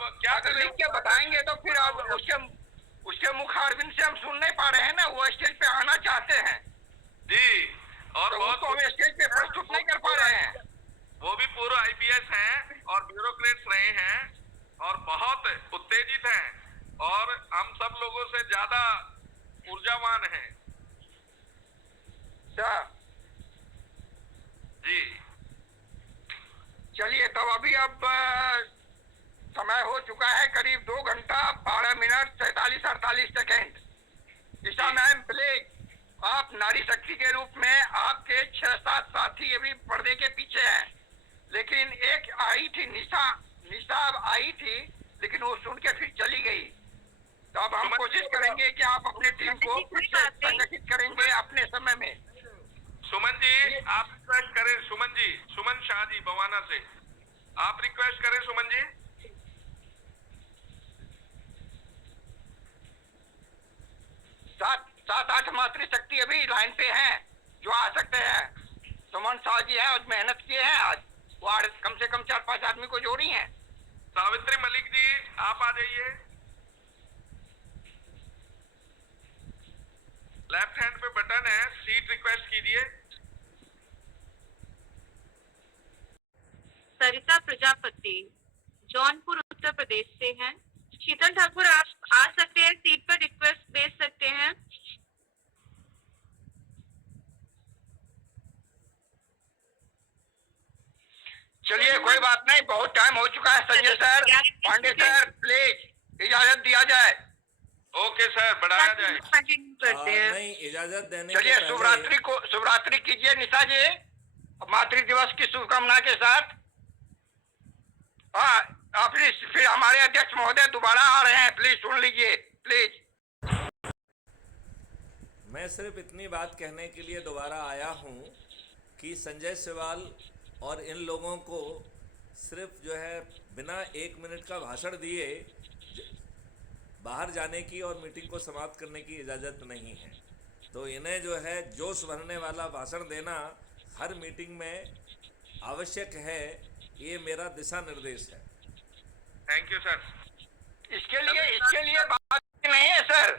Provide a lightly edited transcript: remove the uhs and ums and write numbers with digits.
अब क्या अगर लिख के बताएंगे तो फिर अब उसके मुखारबिन से हम सुन नहीं पा रहे हैं ना, वो स्टेज पे आना चाहते हैं जी। और तो बहुत उसको हम स्टेज पे प्रस्तुत नहीं कर पा रहे हैं। वो भी पूर्व आईपीएस हैं और ब्यूरोक्रेट्स रहे हैं और बहुत उत्तेजित हैं और हम सब लोगों से ज्यादा ऊर्जावान हैं अच्छा, जी। चलिए तब अभी अब समय हो चुका है करीब 2 घंटा 12 मिनट 47-48 सेकेंड। ईशा मैम प्लीज, आप नारी शक्ति के रूप में आपके 6-7 साथी अभी पर्दे के पीछे हैं, लेकिन एक आई थी निशा आई थी, लेकिन वो सुन के फिर चली गई। तो अब हम कोशिश करेंगे कि आप अपनी टीम को फिर से संगठित करेंगे अपने समय में। सुमन जी आप रिक्वेस्ट करें, सुमन जी, सुमन शाह जी बवाना से आप रिक्वेस्ट करें सुमन जी। 7-8 मातृशक्ति अभी लाइन पे हैं जो आ सकते हैं। सुमन शाह जी हैं और मेहनत किए हैं, आज वो कम से कम 4-5 आदमी को जोड़ी हैं। सावित्री मलिक जी आप आ जाइए, लेफ्ट हैंड पे बटन है, सीट रिक्वेस्ट कीजिए। सरिता प्रजापति जौनपुर उत्तर प्रदेश से हैं। शीतल ठाकुर आप आ सकते हैं, सीट पर रिक्वेस्ट भेज सकते हैं। चलिए कोई बात नहीं, बहुत टाइम हो चुका है। Sanjay sir, Pandey sir, please इजाजत दिया जाए। ओके सर, बढ़ाया जाए। कंटिन्यू करते हैं। नहीं, इजाजत देने चलिए शुभरात्रि कीजिए निशा जी, मातृ दिवस की शुभकामना के साथ। हाँ, फिर हमारे अध्यक्ष महोदय दोबारा आ रहे हैं, प्लीज सुन लीजिए प्लीज। मैं सिर्फ इतनी बात कहने के लिए दोबारा आया हूँ कि संजय सिवाल और इन लोगों को सिर्फ जो है बिना 1 मिनट का भाषण दिए बाहर जाने की और मीटिंग को समाप्त करने की इजाज़त नहीं है। तो इन्हें जो है जोश भरने वाला भाषण देना हर मीटिंग में आवश्यक है, ये मेरा दिशा निर्देश है। Thank you sir. इसके लिए बात नहीं है सर,